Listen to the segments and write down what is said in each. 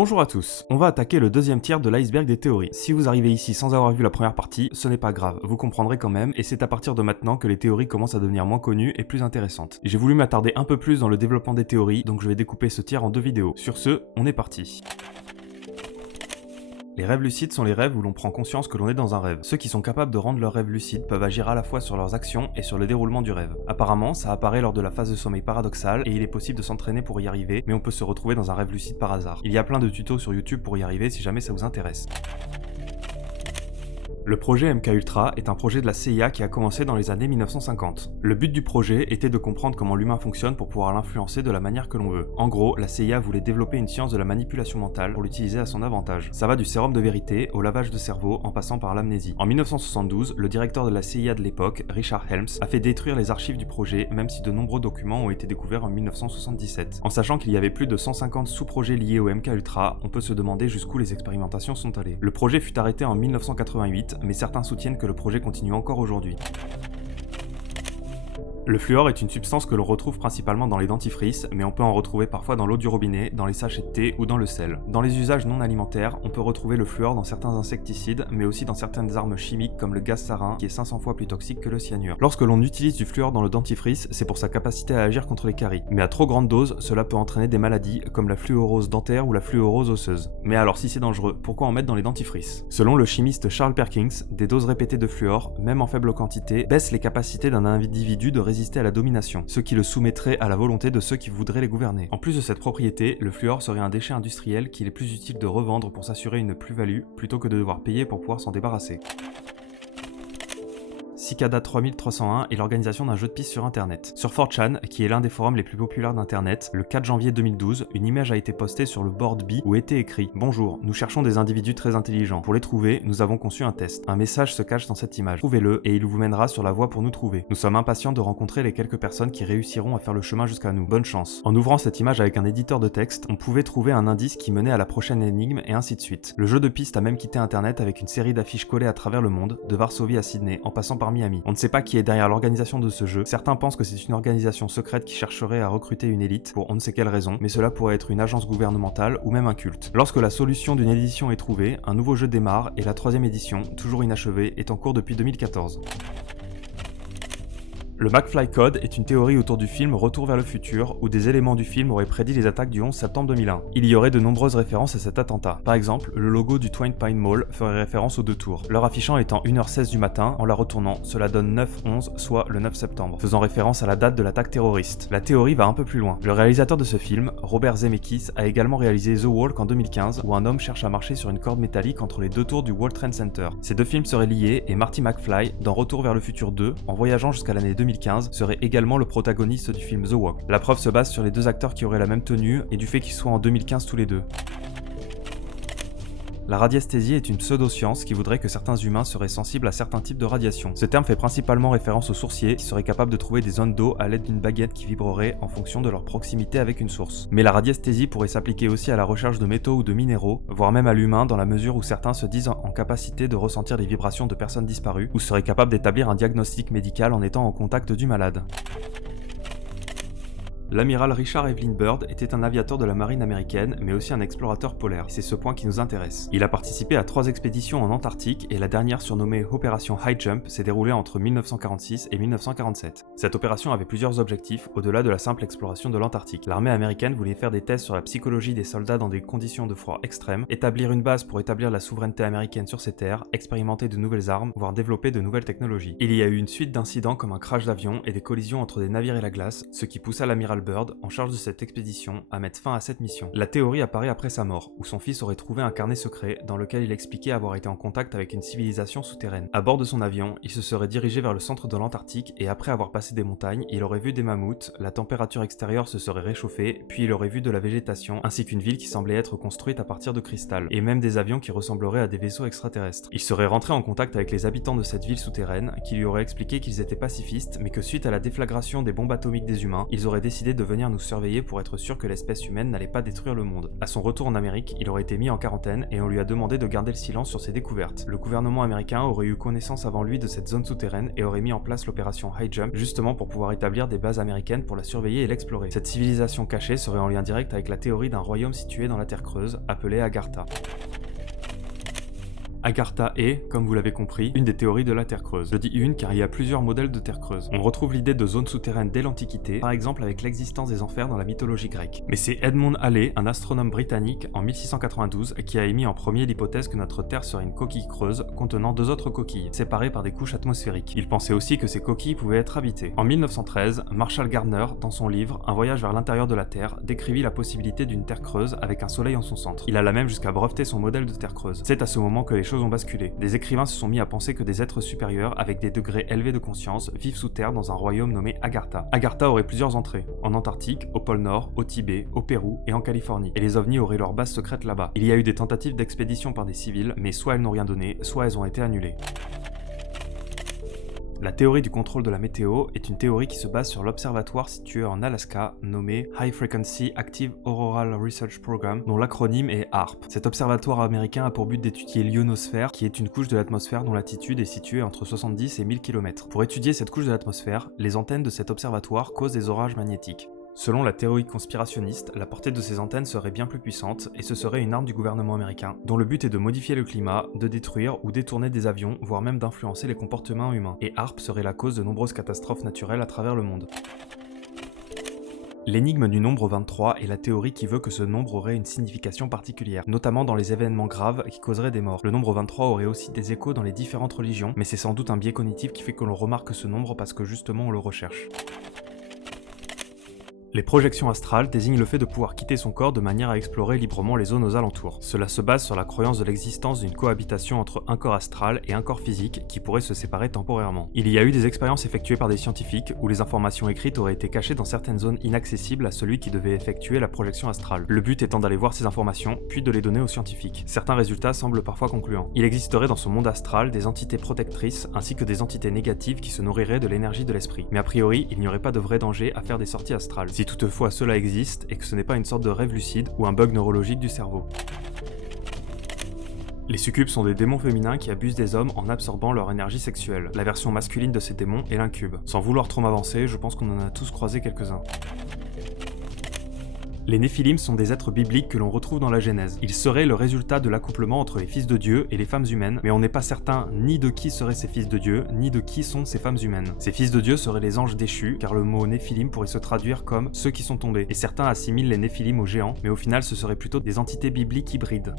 Bonjour à tous, on va attaquer le deuxième tiers de l'iceberg des théories. Si vous arrivez ici sans avoir vu la première partie, ce n'est pas grave, vous comprendrez quand même, et c'est à partir de maintenant que les théories commencent à devenir moins connues et plus intéressantes. J'ai voulu m'attarder un peu plus dans le développement des théories, donc je vais découper ce tiers en 2 vidéos. Sur ce, on est parti. Les rêves lucides sont les rêves où l'on prend conscience que l'on est dans un rêve. Ceux qui sont capables de rendre leurs rêves lucides peuvent agir à la fois sur leurs actions et sur le déroulement du rêve. Apparemment, ça apparaît lors de la phase de sommeil paradoxal et il est possible de s'entraîner pour y arriver, mais on peut se retrouver dans un rêve lucide par hasard. Il y a plein de tutos sur YouTube pour y arriver si jamais ça vous intéresse. Le projet MKUltra est un projet de la CIA qui a commencé dans les années 1950. Le but du projet était de comprendre comment l'humain fonctionne pour pouvoir l'influencer de la manière que l'on veut. En gros, la CIA voulait développer une science de la manipulation mentale pour l'utiliser à son avantage. Ça va du sérum de vérité au lavage de cerveau en passant par l'amnésie. En 1972, le directeur de la CIA de l'époque, Richard Helms, a fait détruire les archives du projet, même si de nombreux documents ont été découverts en 1977. En sachant qu'il y avait plus de 150 sous-projets liés au MKUltra, on peut se demander jusqu'où les expérimentations sont allées. Le projet fut arrêté en 1988, mais certains soutiennent que le projet continue encore aujourd'hui. Le fluor est une substance que l'on retrouve principalement dans les dentifrices, mais on peut en retrouver parfois dans l'eau du robinet, dans les sachets de thé ou dans le sel. Dans les usages non alimentaires, on peut retrouver le fluor dans certains insecticides, mais aussi dans certaines armes chimiques comme le gaz sarin, qui est 500 fois plus toxique que le cyanure. Lorsque l'on utilise du fluor dans le dentifrice, c'est pour sa capacité à agir contre les caries. Mais à trop grande dose, cela peut entraîner des maladies comme la fluorose dentaire ou la fluorose osseuse. Mais alors si c'est dangereux, pourquoi en mettre dans les dentifrices? Selon le chimiste Charles Perkins, des doses répétées de fluor, même en faible quantité, baissent les capacités d'un individu de résister à la domination, ce qui le soumettrait à la volonté de ceux qui voudraient les gouverner. En plus de cette propriété, le fluor serait un déchet industriel qu'il est plus utile de revendre pour s'assurer une plus-value plutôt que de devoir payer pour pouvoir s'en débarrasser. Cicada 3301 est l'organisation d'un jeu de pistes sur internet. Sur 4chan, qui est l'un des forums les plus populaires d'internet, le 4 janvier 2012, une image a été postée sur le board B où était écrit « Bonjour, nous cherchons des individus très intelligents. Pour les trouver, nous avons conçu un test. Un message se cache dans cette image. Trouvez-le et il vous mènera sur la voie pour nous trouver. Nous sommes impatients de rencontrer les quelques personnes qui réussiront à faire le chemin jusqu'à nous. Bonne chance. » En ouvrant cette image avec un éditeur de texte, on pouvait trouver un indice qui menait à la prochaine énigme et ainsi de suite. Le jeu de pistes a même quitté internet avec une série d'affiches collées à travers le monde, de Varsovie à Sydney, en passant par Miami. On ne sait pas qui est derrière l'organisation de ce jeu. Certains pensent que c'est une organisation secrète qui chercherait à recruter une élite pour on ne sait quelle raison, mais cela pourrait être une agence gouvernementale ou même un culte. Lorsque la solution d'une édition est trouvée, un nouveau jeu démarre et la 3e édition, toujours inachevée, est en cours depuis 2014. Le McFly Code est une théorie autour du film Retour vers le futur, où des éléments du film auraient prédit les attaques du 11 septembre 2001. Il y aurait de nombreuses références à cet attentat. Par exemple, le logo du Twin Pine Mall ferait référence aux 2 tours, leur affichant étant 1h16 du matin, en la retournant, cela donne 9-11, soit le 9 septembre, faisant référence à la date de l'attaque terroriste. La théorie va un peu plus loin. Le réalisateur de ce film, Robert Zemeckis, a également réalisé The Walk en 2015, où un homme cherche à marcher sur une corde métallique entre les 2 tours du World Trade Center. Ces 2 films seraient liés, et Marty McFly, dans Retour vers le futur 2, en voyageant jusqu'à l'année 2015, serait également le protagoniste du film The Walk. La preuve se base sur les 2 acteurs qui auraient la même tenue et du fait qu'ils soient en 2015 tous les 2. La radiesthésie est une pseudo-science qui voudrait que certains humains seraient sensibles à certains types de radiation. Ce terme fait principalement référence aux sourciers qui seraient capables de trouver des zones d'eau à l'aide d'une baguette qui vibrerait en fonction de leur proximité avec une source. Mais la radiesthésie pourrait s'appliquer aussi à la recherche de métaux ou de minéraux, voire même à l'humain dans la mesure où certains se disent en capacité de ressentir les vibrations de personnes disparues ou seraient capables d'établir un diagnostic médical en étant en contact du malade. L'amiral Richard Evelyn Byrd était un aviateur de la marine américaine, mais aussi un explorateur polaire. C'est ce point qui nous intéresse. Il a participé à 3 expéditions en Antarctique et la dernière surnommée Opération High Jump s'est déroulée entre 1946 et 1947. Cette opération avait plusieurs objectifs au-delà de la simple exploration de l'Antarctique. L'armée américaine voulait faire des tests sur la psychologie des soldats dans des conditions de froid extrêmes, établir une base pour établir la souveraineté américaine sur ces terres, expérimenter de nouvelles armes, voire développer de nouvelles technologies. Il y a eu une suite d'incidents comme un crash d'avion et des collisions entre des navires et la glace, ce qui poussa l'amiral Byrd, en charge de cette expédition, à mettre fin à cette mission. La théorie apparaît après sa mort, où son fils aurait trouvé un carnet secret dans lequel il expliquait avoir été en contact avec une civilisation souterraine. À bord de son avion, il se serait dirigé vers le centre de l'Antarctique et après avoir passé des montagnes, il aurait vu des mammouths, la température extérieure se serait réchauffée, puis il aurait vu de la végétation, ainsi qu'une ville qui semblait être construite à partir de cristal, et même des avions qui ressembleraient à des vaisseaux extraterrestres. Il serait rentré en contact avec les habitants de cette ville souterraine, qui lui auraient expliqué qu'ils étaient pacifistes, mais que suite à la déflagration des bombes atomiques des humains, ils auraient décidé décidé de venir nous surveiller pour être sûr que l'espèce humaine n'allait pas détruire le monde. À son retour en Amérique, il aurait été mis en quarantaine et on lui a demandé de garder le silence sur ses découvertes. Le gouvernement américain aurait eu connaissance avant lui de cette zone souterraine et aurait mis en place l'opération High Jump justement pour pouvoir établir des bases américaines pour la surveiller et l'explorer. Cette civilisation cachée serait en lien direct avec la théorie d'un royaume situé dans la Terre creuse, appelé Agartha. Agartha est, comme vous l'avez compris, une des théories de la Terre creuse. Je dis une car il y a plusieurs modèles de Terre creuse. On retrouve l'idée de zones souterraines dès l'Antiquité, par exemple avec l'existence des enfers dans la mythologie grecque. Mais c'est Edmund Halley, un astronome britannique, en 1692, qui a émis en premier l'hypothèse que notre Terre serait une coquille creuse contenant deux autres coquilles, séparées par des couches atmosphériques. Il pensait aussi que ces coquilles pouvaient être habitées. En 1913, Marshall Gardner, dans son livre Un voyage vers l'intérieur de la Terre, décrivit la possibilité d'une Terre creuse avec un soleil en son centre. Il alla même jusqu'à breveter son modèle de Terre creuse. C'est à ce moment que les choses ont basculé. Des écrivains se sont mis à penser que des êtres supérieurs, avec des degrés élevés de conscience, vivent sous terre dans un royaume nommé Agartha. Agartha aurait plusieurs entrées, en Antarctique, au pôle Nord, au Tibet, au Pérou et en Californie, et les ovnis auraient leur base secrète là-bas. Il y a eu des tentatives d'expédition par des civils, mais soit elles n'ont rien donné, soit elles ont été annulées. La théorie du contrôle de la météo est une théorie qui se base sur l'observatoire situé en Alaska nommé High Frequency Active Auroral Research Program, dont l'acronyme est HAARP. Cet observatoire américain a pour but d'étudier l'ionosphère, qui est une couche de l'atmosphère dont l'altitude est située entre 70 et 1000 km. Pour étudier cette couche de l'atmosphère, les antennes de cet observatoire causent des orages magnétiques. Selon la théorie conspirationniste, la portée de ces antennes serait bien plus puissante et ce serait une arme du gouvernement américain, dont le but est de modifier le climat, de détruire ou détourner des avions, voire même d'influencer les comportements humains. Et HAARP serait la cause de nombreuses catastrophes naturelles à travers le monde. L'énigme du nombre 23 est la théorie qui veut que ce nombre aurait une signification particulière, notamment dans les événements graves qui causeraient des morts. Le nombre 23 aurait aussi des échos dans les différentes religions, mais c'est sans doute un biais cognitif qui fait que l'on remarque ce nombre parce que justement on le recherche. Les projections astrales désignent le fait de pouvoir quitter son corps de manière à explorer librement les zones aux alentours. Cela se base sur la croyance de l'existence d'une cohabitation entre un corps astral et un corps physique qui pourrait se séparer temporairement. Il y a eu des expériences effectuées par des scientifiques où les informations écrites auraient été cachées dans certaines zones inaccessibles à celui qui devait effectuer la projection astrale. Le but étant d'aller voir ces informations, puis de les donner aux scientifiques. Certains résultats semblent parfois concluants. Il existerait dans ce monde astral des entités protectrices ainsi que des entités négatives qui se nourriraient de l'énergie de l'esprit. Mais a priori, il n'y aurait pas de vrai danger à faire des sorties astrales. Si toutefois cela existe et que ce n'est pas une sorte de rêve lucide ou un bug neurologique du cerveau. Les succubes sont des démons féminins qui abusent des hommes en absorbant leur énergie sexuelle. La version masculine de ces démons est l'incube. Sans vouloir trop m'avancer, je pense qu'on en a tous croisé quelques-uns. Les Néphilim sont des êtres bibliques que l'on retrouve dans la Genèse. Ils seraient le résultat de l'accouplement entre les fils de Dieu et les femmes humaines, mais on n'est pas certain ni de qui seraient ces fils de Dieu, ni de qui sont ces femmes humaines. Ces fils de Dieu seraient les anges déchus, car le mot Néphilim pourrait se traduire comme ceux qui sont tombés, et certains assimilent les Néphilim aux géants, mais au final ce seraient plutôt des entités bibliques hybrides.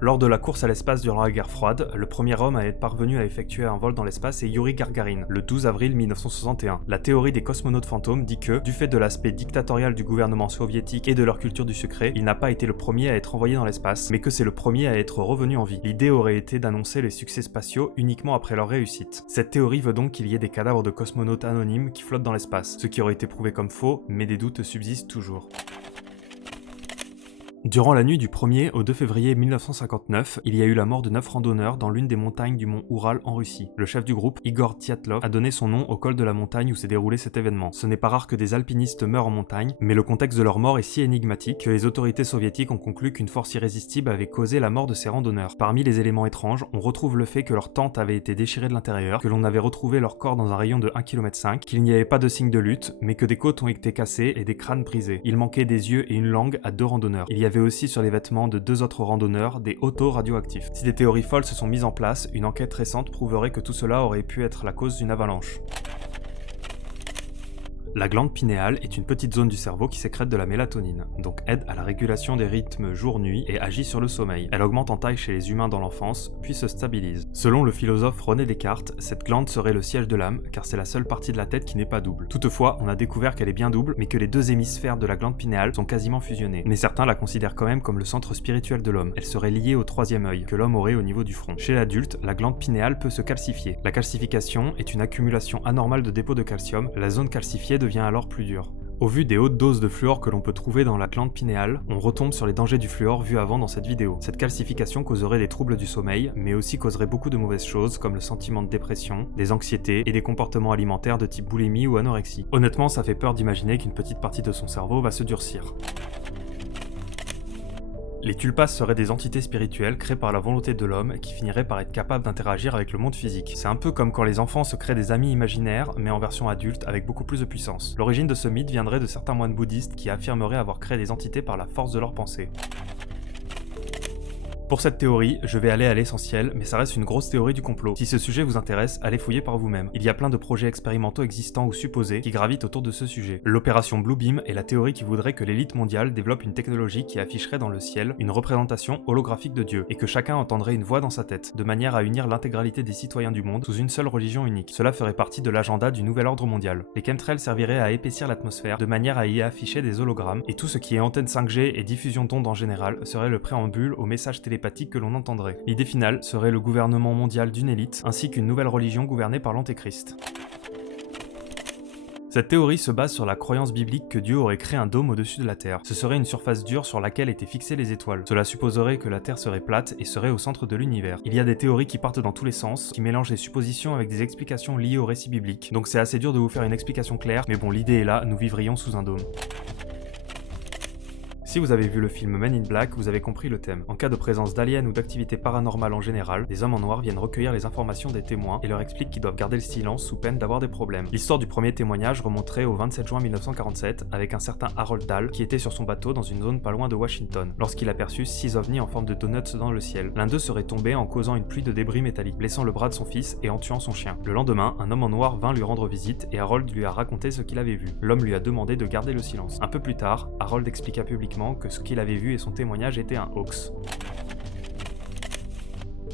Lors de la course à l'espace durant la guerre froide, le premier homme à être parvenu à effectuer un vol dans l'espace est Yuri Gagarin, le 12 avril 1961. La théorie des cosmonautes fantômes dit que, du fait de l'aspect dictatorial du gouvernement soviétique et de leur culture du secret, il n'a pas été le premier à être envoyé dans l'espace, mais que c'est le premier à être revenu en vie. L'idée aurait été d'annoncer les succès spatiaux uniquement après leur réussite. Cette théorie veut donc qu'il y ait des cadavres de cosmonautes anonymes qui flottent dans l'espace, ce qui aurait été prouvé comme faux, mais des doutes subsistent toujours. Durant la nuit du 1er au 2 février 1959, il y a eu la mort de 9 randonneurs dans l'une des montagnes du mont Oural en Russie. Le chef du groupe, Igor Dyatlov, a donné son nom au col de la montagne où s'est déroulé cet événement. Ce n'est pas rare que des alpinistes meurent en montagne, mais le contexte de leur mort est si énigmatique que les autorités soviétiques ont conclu qu'une force irrésistible avait causé la mort de ces randonneurs. Parmi les éléments étranges, on retrouve le fait que leur tente avait été déchirée de l'intérieur, que l'on avait retrouvé leur corps dans un rayon de 1,5 km, qu'il n'y avait pas de signe de lutte, mais que des côtes ont été cassées et des crânes brisés. Il manquait des yeux et une langue à 2 randonneurs. Il y avait aussi sur les vêtements de 2 autres randonneurs des auto-radioactifs. Si des théories folles se sont mises en place, une enquête récente prouverait que tout cela aurait pu être la cause d'une avalanche. La glande pinéale est une petite zone du cerveau qui sécrète de la mélatonine, donc aide à la régulation des rythmes jour-nuit et agit sur le sommeil. Elle augmente en taille chez les humains dans l'enfance, puis se stabilise. Selon le philosophe René Descartes, cette glande serait le siège de l'âme, car c'est la seule partie de la tête qui n'est pas double. Toutefois, on a découvert qu'elle est bien double, mais que les 2 hémisphères de la glande pinéale sont quasiment fusionnés. Mais certains la considèrent quand même comme le centre spirituel de l'homme. Elle serait liée au 3e œil, que l'homme aurait au niveau du front. Chez l'adulte, la glande pinéale peut se calcifier. La calcification est une accumulation anormale de dépôts de calcium, la zone calcifiée devient alors plus dure. Au vu des hautes doses de fluor que l'on peut trouver dans la glande pinéale, on retombe sur les dangers du fluor vus avant dans cette vidéo. Cette calcification causerait des troubles du sommeil, mais aussi causerait beaucoup de mauvaises choses comme le sentiment de dépression, des anxiétés et des comportements alimentaires de type boulimie ou anorexie. Honnêtement, ça fait peur d'imaginer qu'une petite partie de son cerveau va se durcir. Les tulpas seraient des entités spirituelles créées par la volonté de l'homme qui finiraient par être capables d'interagir avec le monde physique. C'est un peu comme quand les enfants se créent des amis imaginaires, mais en version adulte avec beaucoup plus de puissance. L'origine de ce mythe viendrait de certains moines bouddhistes qui affirmeraient avoir créé des entités par la force de leurs pensées. Pour cette théorie, je vais aller à l'essentiel, mais ça reste une grosse théorie du complot. Si ce sujet vous intéresse, allez fouiller par vous-même. Il y a plein de projets expérimentaux existants ou supposés qui gravitent autour de ce sujet. L'opération Bluebeam est la théorie qui voudrait que l'élite mondiale développe une technologie qui afficherait dans le ciel une représentation holographique de Dieu, et que chacun entendrait une voix dans sa tête, de manière à unir l'intégralité des citoyens du monde sous une seule religion unique. Cela ferait partie de l'agenda du nouvel ordre mondial. Les chemtrails serviraient à épaissir l'atmosphère, de manière à y afficher des hologrammes, et tout ce qui est antenne 5G et diffusion d'ondes en général serait le préambule au message télépathique que l'on entendrait. L'idée finale serait le gouvernement mondial d'une élite, ainsi qu'une nouvelle religion gouvernée par l'Antéchrist. Cette théorie se base sur la croyance biblique que Dieu aurait créé un dôme au-dessus de la Terre. Ce serait une surface dure sur laquelle étaient fixées les étoiles. Cela supposerait que la Terre serait plate et serait au centre de l'univers. Il y a des théories qui partent dans tous les sens, qui mélangent des suppositions avec des explications liées au récit biblique. Donc c'est assez dur de vous faire une explication claire, mais bon, l'idée est là, nous vivrions sous un dôme. Si vous avez vu le film Men in Black, vous avez compris le thème. En cas de présence d'aliens ou d'activités paranormales en général, des hommes en noir viennent recueillir les informations des témoins et leur expliquent qu'ils doivent garder le silence sous peine d'avoir des problèmes. L'histoire du premier témoignage remonterait au 27 juin 1947 avec un certain Harold Dahl qui était sur son bateau dans une zone pas loin de Washington, lorsqu'il aperçut 6 ovnis en forme de donuts dans le ciel. L'un d'eux serait tombé en causant une pluie de débris métalliques, blessant le bras de son fils et en tuant son chien. Le lendemain, un homme en noir vint lui rendre visite et Harold lui a raconté ce qu'il avait vu. L'homme lui a demandé de garder le silence. Un peu plus tard, Harold expliqua publiquement que ce qu'il avait vu et son témoignage était un hoax.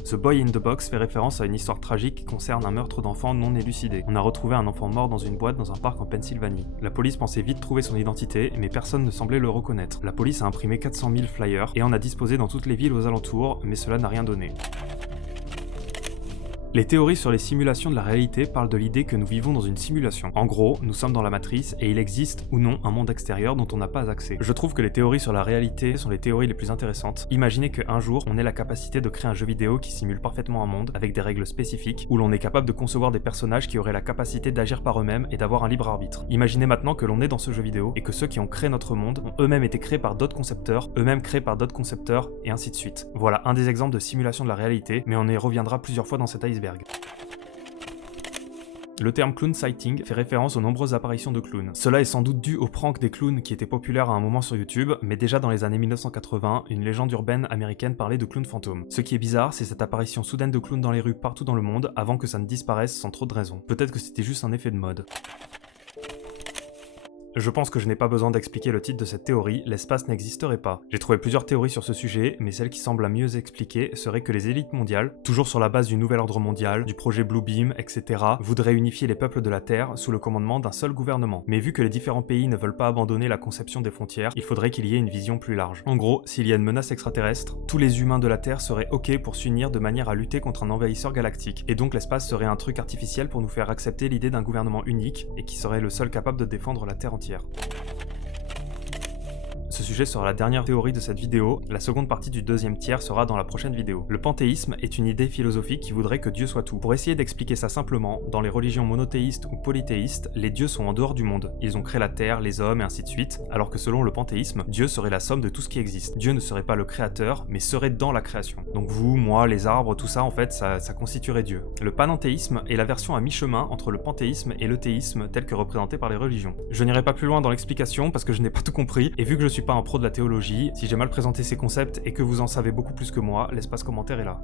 The Boy in the Box fait référence à une histoire tragique qui concerne un meurtre d'enfant non élucidé. On a retrouvé un enfant mort dans une boîte dans un parc en Pennsylvanie. La police pensait vite trouver son identité, mais personne ne semblait le reconnaître. La police a imprimé 400 000 flyers et en a disposé dans toutes les villes aux alentours, mais cela n'a rien donné. Les théories sur les simulations de la réalité parlent de l'idée que nous vivons dans une simulation. En gros, nous sommes dans la matrice et il existe ou non un monde extérieur dont on n'a pas accès. Je trouve que les théories sur la réalité sont les théories les plus intéressantes. Imaginez qu'un jour, on ait la capacité de créer un jeu vidéo qui simule parfaitement un monde avec des règles spécifiques, où l'on est capable de concevoir des personnages qui auraient la capacité d'agir par eux-mêmes et d'avoir un libre arbitre. Imaginez maintenant que l'on est dans ce jeu vidéo et que ceux qui ont créé notre monde ont eux-mêmes été créés par d'autres concepteurs, eux-mêmes créés par d'autres concepteurs, et ainsi de suite. Voilà un des exemples de simulation de la réalité, mais on y reviendra plusieurs fois dans cet iceberg. Le terme clown sighting fait référence aux nombreuses apparitions de clowns. Cela est sans doute dû aux pranks des clowns qui étaient populaires à un moment sur YouTube, mais déjà dans les années 1980, une légende urbaine américaine parlait de clowns fantômes. Ce qui est bizarre, c'est cette apparition soudaine de clowns dans les rues partout dans le monde avant que ça ne disparaisse sans trop de raison. Peut-être que c'était juste un effet de mode. Je pense que je n'ai pas besoin d'expliquer le titre de cette théorie, l'espace n'existerait pas. J'ai trouvé plusieurs théories sur ce sujet, mais celle qui semble la mieux expliquer serait que les élites mondiales, toujours sur la base du nouvel ordre mondial, du projet Bluebeam, etc., voudraient unifier les peuples de la Terre sous le commandement d'un seul gouvernement. Mais vu que les différents pays ne veulent pas abandonner la conception des frontières, il faudrait qu'il y ait une vision plus large. En gros, s'il y a une menace extraterrestre, tous les humains de la Terre seraient ok pour s'unir de manière à lutter contre un envahisseur galactique. Et donc l'espace serait un truc artificiel pour nous faire accepter l'idée d'un gouvernement unique, et qui serait le seul capable de défendre la Terre entière. Ce sujet sera la dernière théorie de cette vidéo, la seconde partie du deuxième tiers sera dans la prochaine vidéo. Le panthéisme est une idée philosophique qui voudrait que Dieu soit tout. Pour essayer d'expliquer ça simplement, dans les religions monothéistes ou polythéistes, les dieux sont en dehors du monde. Ils ont créé la terre, les hommes et ainsi de suite, alors que selon le panthéisme, Dieu serait la somme de tout ce qui existe. Dieu ne serait pas le créateur, mais serait dans la création. Donc vous, moi, les arbres, tout ça en fait, ça constituerait Dieu. Le panenthéisme est la version à mi-chemin entre le panthéisme et le théisme tel que représenté par les religions. Je n'irai pas plus loin dans l'explication parce que je n'ai pas tout compris, et vu que je suis pas un pro de la théologie, si j'ai mal présenté ces concepts et que vous en savez beaucoup plus que moi, l'espace commentaire est là.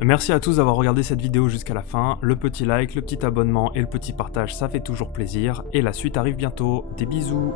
Merci à tous d'avoir regardé cette vidéo jusqu'à la fin, le petit like, le petit abonnement et le petit partage ça fait toujours plaisir, et la suite arrive bientôt, des bisous.